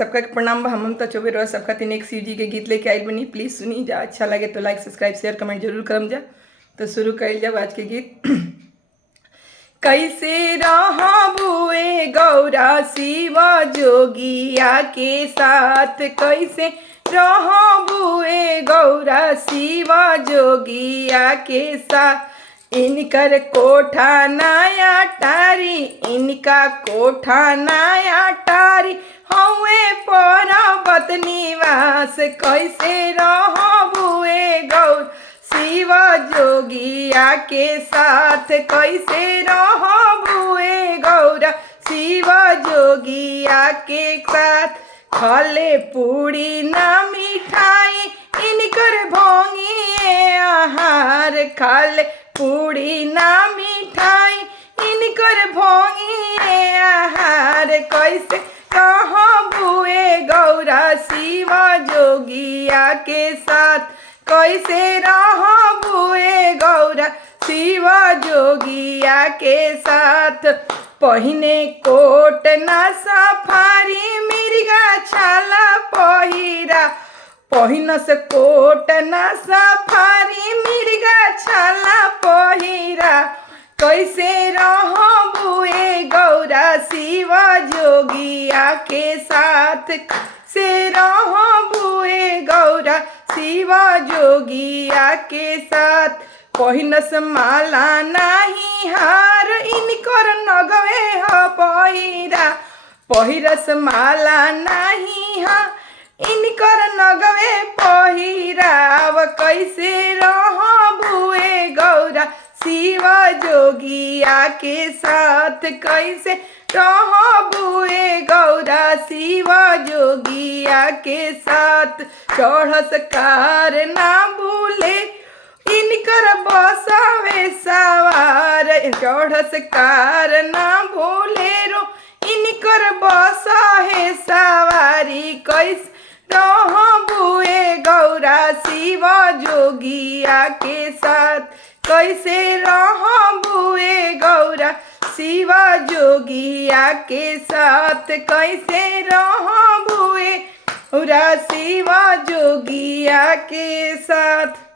सबका के प्रणाम बा। हम ममता चौबे रह सबका तीन एक शिव जी के गीत लेके आइल बनी। प्लीज़ सुनी जा, अच्छा लगे तो लाइक सब्सक्राइब शेयर कमेंट जरूर करम जा। तो शुरू कइल जाओ आज के गीत। कैसे रहबुए गौरा शिव जोगिया के साथ, कैसे रहबुए गौरा शिव जोगिया के साथ। इनकर कोठा नया टारी, इनका कोठा नया टारी, हवे पर्वत निवास। कैसे रहबुए गौर शिव जोगिया के साथ, कैसे रहबुए गौरा शिव जोगिया के साथ। खले पूरी ना मिठाई, इनकर भोंगिए आहार। खाले पूरी ना मिठाई, इनकर भोंगिए आहार। कैसे रहबुए गौरा शिव जोगिया के साथ, कैसे रहबुए गौरा शिव जोगिया के साथ। पहिने कोट ना सफारी, मिर्गा छाला पहिरा। पहिनस कोट ना सफारी, मिर्गा छाला पहिरा। कैसे रहबुए गौरा शिव जोगिया के साथ, से रहबुए गौरा शिव जोगिया के साथ। पहिनस माला नाही हार, इनकर नगवे ह पहिरा। पहिरस माला नाही हार, इनकर नगवे पहिराव। कैसे रहबुए गौरा शिव जोगिया के साथ, कैसे रहबुए गौरा शिव जोगिया के साथ। चढ़स कार ना भूले, इनकर बसवे सवार। चढ़स कार ना भूले रो, इनकर बसहे सवारी। कैसे रहबुए गौरा शिव जोगिया के साथ, कैसे रहबुए गौरा शिव जोगिया के साथ। कैसे रहबुए गौरा शिव जोगिया के साथ।